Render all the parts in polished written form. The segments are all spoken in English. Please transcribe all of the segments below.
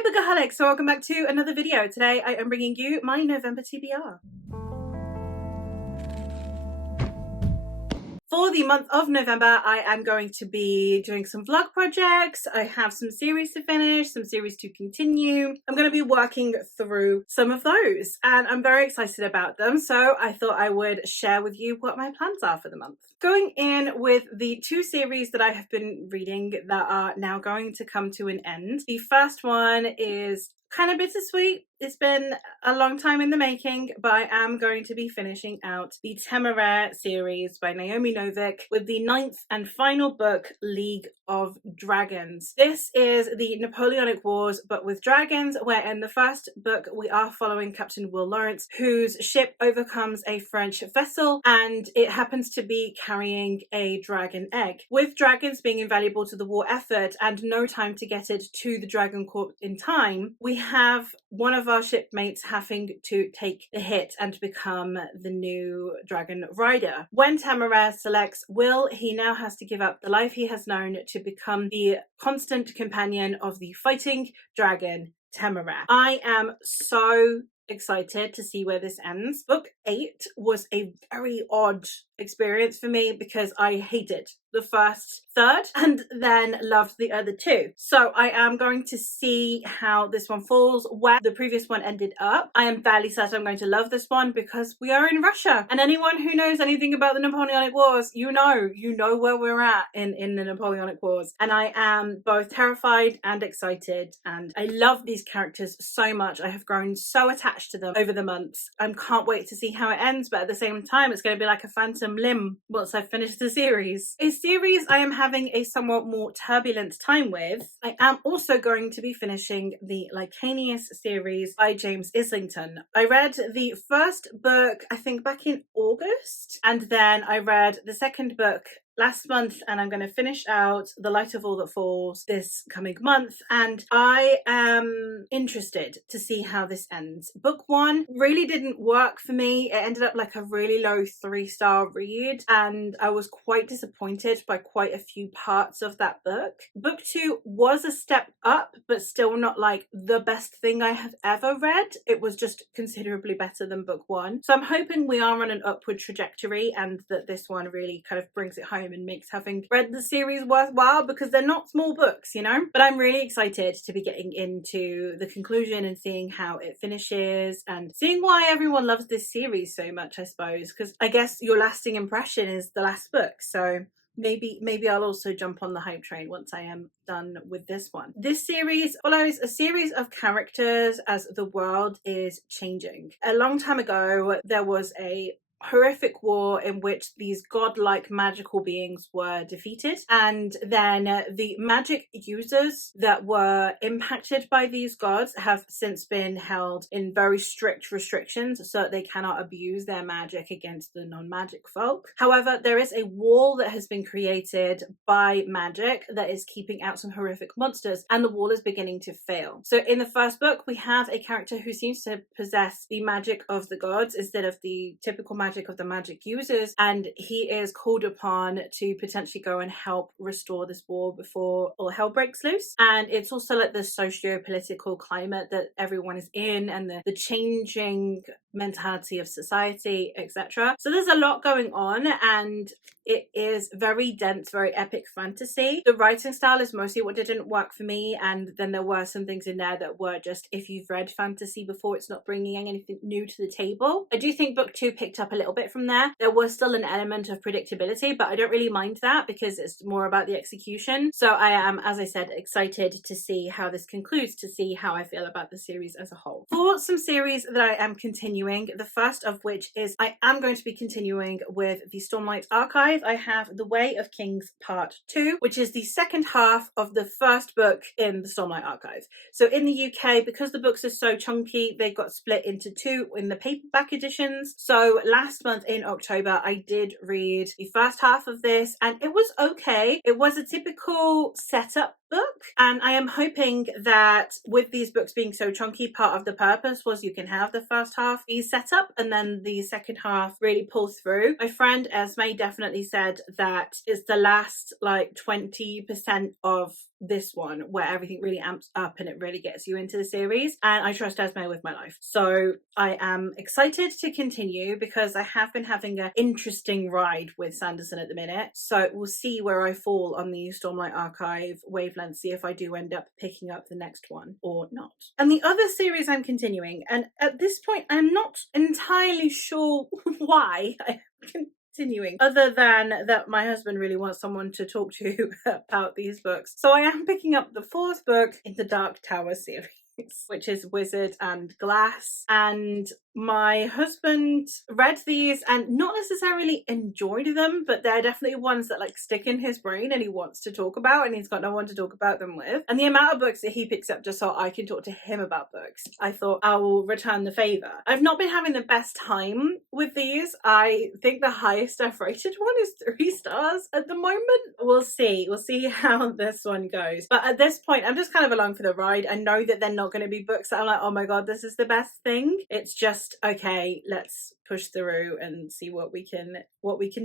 Hey Bookaholics, so welcome back to another video. Today I am bringing you my November TBR. For the month of November, I am going to be doing some vlog projects. I have some series to finish, some series to continue. I'm going to be working through some of those and I'm very excited about them. So I thought I would share with you what my plans are for the month. Going in with the two series that I have been reading that are now going to come to an end. The first one is kind of bittersweet. It's been a long time in the making, but I am going to be finishing out the TBR series by Naomi Novik with the 9th and final book, League of Dragons. This is the Napoleonic Wars, but with dragons, where in the first book we are following Captain Will Lawrence, whose ship overcomes a French vessel, and it happens to be carrying a dragon egg. With dragons being invaluable to the war effort and no time to get it to the Dragon Court in time, we have one of our shipmates having to take the hit and become the new dragon rider. When TBR selects Will, he now has to give up the life he has known to become the constant companion of the fighting dragon TBR. I am so excited to see where this ends. Book 8 was a very odd experience for me because I hated the first third and then loved the other two. So I am going to see how this one falls, where the previous one ended up. I am fairly certain I'm going to love this one because we are in Russia, and anyone who knows anything about the Napoleonic Wars, you know where we're at in the Napoleonic Wars. And I am both terrified and excited, and I love these characters so much. I have grown so attached to them over the months. I can't wait to see how it ends, but at the same time it's going to be like a phantom limb once I've finished the series. A series I am having a somewhat more turbulent time with. I am also going to be finishing the Lycanius series by James Islington. I read the first book I think back in August, and then I read the second book last month, and I'm going to finish out The Light of All That Falls this coming month, and I am interested to see how this ends. Book 1 really didn't work for me. It ended up like a really low 3-star read, and I was quite disappointed by quite a few parts of that book. Book 2 was a step up, but still not like the best thing I have ever read. It was just considerably better than Book 1. So I'm hoping we are on an upward trajectory and that this one really kind of brings it home and makes having read the series worthwhile, because they're not small books, you know. But I'm really excited to be getting into the conclusion and seeing how it finishes and seeing why everyone loves this series so much, I suppose, because I guess your lasting impression is the last book. So maybe I'll also jump on the hype train once I am done with this one. This series follows a series of characters as the world is changing. A long time ago, there was a horrific war in which these godlike magical beings were defeated, and then the magic users that were impacted by these gods have since been held in very strict restrictions so that they cannot abuse their magic against the non-magic folk. However, there is a wall that has been created by magic that is keeping out some horrific monsters, and the wall is beginning to fail. So in the first book, we have a character who seems to possess the magic of the gods instead of the typical magic of the magic users, and he is called upon to potentially go and help restore this war before all hell breaks loose. And it's also like the socio-political climate that everyone is in, and the changing mentality of society, etc. So there's a lot going on, and it is very dense, very epic fantasy. The writing style is mostly what didn't work for me, and then there were some things in there that were just, if you've read fantasy before, it's not bringing anything new to the table. I do think book 2 picked up a little bit from there. There was still an element of predictability, but I don't really mind that because it's more about the execution. So I am, as I said, excited to see how this concludes, to see how I feel about the series as a whole. For some series that I am continuing, the first of which is I am going to be continuing with the Stormlight Archive. I have The Way of Kings Part 2, which is the second half of the first book in the Stormlight Archive. So in the UK, because the books are so chunky, they got split into 2 in the paperback editions. So last month in October, I did read the first half of this, and it was okay. It was a typical setup book, and I am hoping that with these books being so chunky, part of the purpose was you can have the first half be set up and then the second half really pulls through. My friend Esme definitely said that it's the last like 20% of this one where everything really amps up and it really gets you into the series, and I trust Esme with my life. So I am excited to continue because I have been having an interesting ride with Sanderson at the minute, so we'll see where I fall on the Stormlight Archive wavelength, see if I do end up picking up the next one or not. And the other series I'm continuing, and at this point I'm not entirely sure why I continuing, other than that my husband really wants someone to talk to about these books. So I am picking up the fourth book in the Dark Tower series, which is Wizard and Glass, and my husband read these and not necessarily enjoyed them, but they're definitely ones that like stick in his brain and he wants to talk about, and he's got no one to talk about them with. And the amount of books that he picks up just so I can talk to him about books, I thought I will return the favor. I've not been having the best time with these. I think the highest I've rated one is 3 stars at the moment. We'll see how this one goes, but at this point I'm just kind of along for the ride. I know that they're not going to be books that I'm like, oh my god, this is the best thing. It's just okay, let's push through and see what we can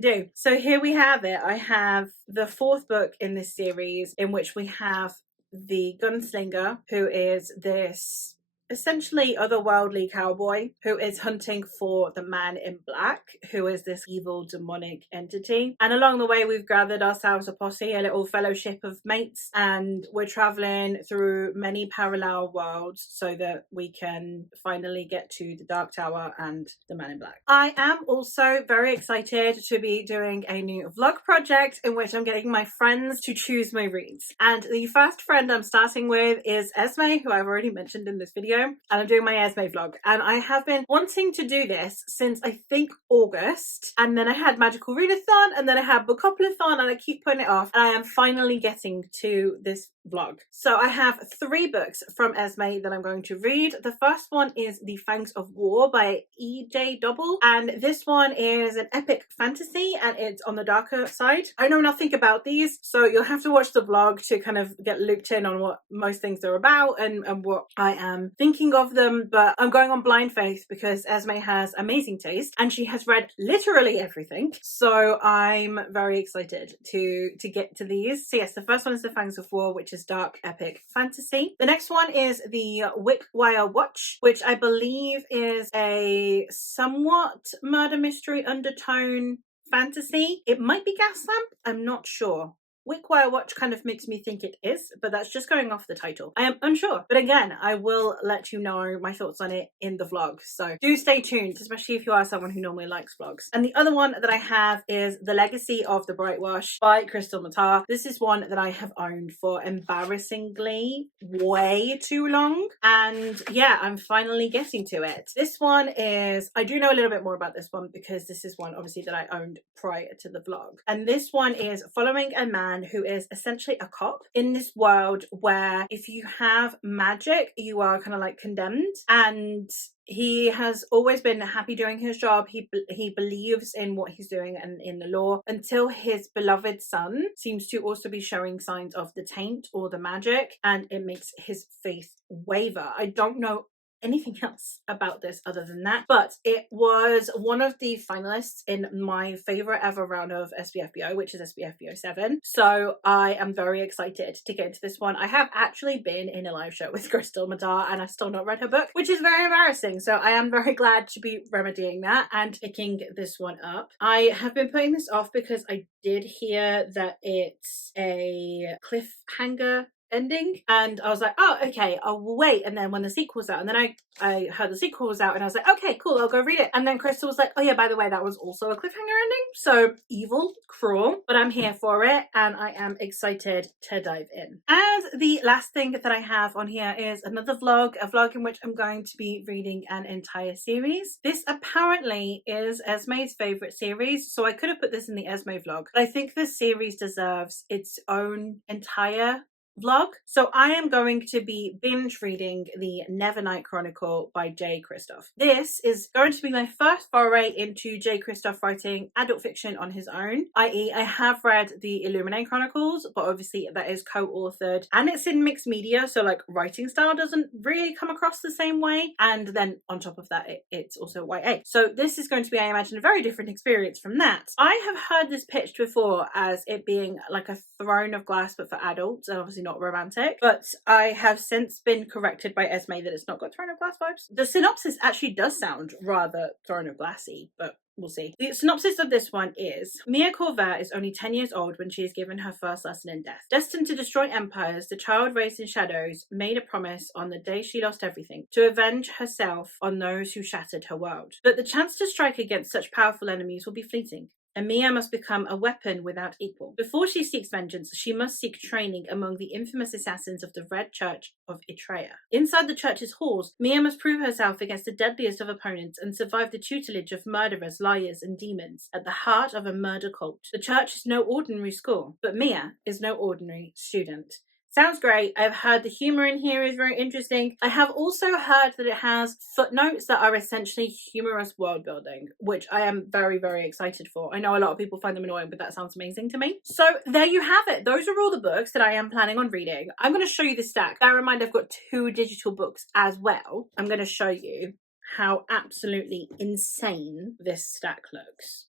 do. So here we have it. I have the fourth book in this series, in which we have the gunslinger, who is this essentially otherworldly cowboy who is hunting for the man in black, who is this evil demonic entity. And along the way we've gathered ourselves a posse, a little fellowship of mates, and we're traveling through many parallel worlds so that we can finally get to the Dark Tower and the man in black. I am also very excited to be doing a new vlog project in which I'm getting my friends to choose my reads, and the first friend I'm starting with is Esme, who I've already mentioned in this video, and I'm doing my Esme vlog. And I have been wanting to do this since I think August, and then I had Magical Readathon, and then I had Bookopoly-thon, and I keep putting it off, and I am finally getting to this vlog. So I have 3 books from Esme that I'm going to read. The first one is The Fangs of War by E.J. Double, and this one is an epic fantasy and it's on the darker side. I know nothing about these, so you'll have to watch the vlog to kind of get looped in on what most things are about and what I am thinking of them, but I'm going on blind faith because Esme has amazing taste and she has read literally everything, so I'm very excited to get to these. So yes, the first one is The Fangs of War, which is dark epic fantasy. The next one is the Wickwire Watch, which I believe is a somewhat murder mystery undertone fantasy. It might be Gaslamp, I'm not sure. Wickwire Watch kind of makes me think it is, but that's just going off the title. I am unsure, but again, I will let you know my thoughts on it in the vlog, so do stay tuned, especially if you are someone who normally likes vlogs. And the other one that I have is The Legacy of the Brightwash by Crystal Matar. This is one that I have owned for embarrassingly way too long, and yeah, I'm finally getting to it. This one is, I do know a little bit more about this one because this is one obviously that I owned prior to the vlog, and this one is following a man who is essentially a cop in this world where if you have magic you are kind of like condemned, and he has always been happy doing his job. He believes in what he's doing and in the law, until his beloved son seems to also be showing signs of the taint or the magic, and it makes his faith waver. I don't know anything else about this other than that, but it was one of the finalists in my favorite ever round of SBFBO, which is SBFBO 7, so I am very excited to get into this one. I have actually been in a live show with Crystal Matar and I've still not read her book, which is very embarrassing, so I am very glad to be remedying that and picking this one up. I have been putting this off because I did hear that it's a cliffhanger ending, and I was like, oh okay, I'll wait. And then when the sequel's out, and then I heard the sequel was out, and I was like, okay cool, I'll go read it. And then Crystal was like, oh yeah, by the way, that was also a cliffhanger ending. So evil, cruel, but I'm here for it and I am excited to dive in. As the last thing that I have on here is another vlog, a vlog in which I'm going to be reading an entire series. This apparently is Esme's favorite series, so I could have put this in the Esme vlog, but I think this series deserves its own entire vlog. So I am going to be binge reading the Nevernight Chronicle by J. Kristoff. This is going to be my first foray into J. Kristoff writing adult fiction on his own, i.e. I have read the Illuminate Chronicles, but obviously that is co-authored and it's in mixed media, so like writing style doesn't really come across the same way, and then on top of that it's also YA. So this is going to be, I imagine, a very different experience from that. I have heard this pitched before as it being like a Throne of Glass but for adults, and obviously not romantic, but I have since been corrected by Esme that it's not got Throne of Glass vibes. The synopsis actually does sound rather Throne of Glassy, but we'll see. The synopsis of this one is: Mia Corvette is only 10 years old when she is given her first lesson in death. Destined to destroy empires, the child raised in shadows made a promise on the day she lost everything to avenge herself on those who shattered her world. But the chance to strike against such powerful enemies will be fleeting, and Mia must become a weapon without equal. Before she seeks vengeance, she must seek training among the infamous assassins of the Red Church of Itreia. Inside the church's halls, Mia must prove herself against the deadliest of opponents and survive the tutelage of murderers, liars, and demons at the heart of a murder cult. The church is no ordinary school, but Mia is no ordinary student. Sounds great. I've heard the humour in here is very interesting. I have also heard that it has footnotes that are essentially humorous world building, which I am very, very excited for. I know a lot of people find them annoying, but that sounds amazing to me. So there you have it. Those are all the books that I am planning on reading. I'm going to show you the stack. Bear in mind, I've got 2 digital books as well. I'm going to show you how absolutely insane this stack looks.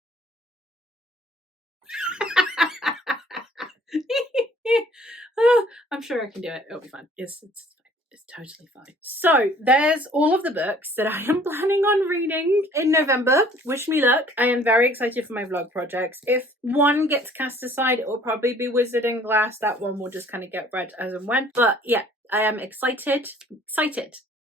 I'm sure I can do it. It'll be fine. It's fine. It's totally fine. So there's all of the books that I am planning on reading in November. Wish me luck. I am very excited for my vlog projects. If one gets cast aside, it will probably be Wizard in Glass. That one will just kind of get read as and when. But yeah, I am excited.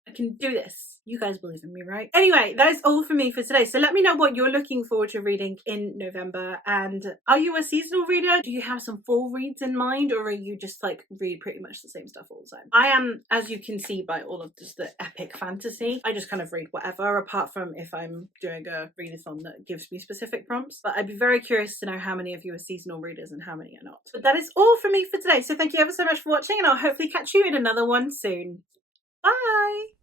I can do this. You guys believe in me, right? Anyway, that is all for me for today. So let me know what you're looking forward to reading in November. And are you a seasonal reader? Do you have some fall reads in mind? Or are you just like read pretty much the same stuff all the time? I am, as you can see by all of just the epic fantasy, I just kind of read whatever, apart from if I'm doing a readathon that gives me specific prompts. But I'd be very curious to know how many of you are seasonal readers and how many are not. But that is all for me for today. So thank you ever so much for watching, and I'll hopefully catch you in another one soon. Bye!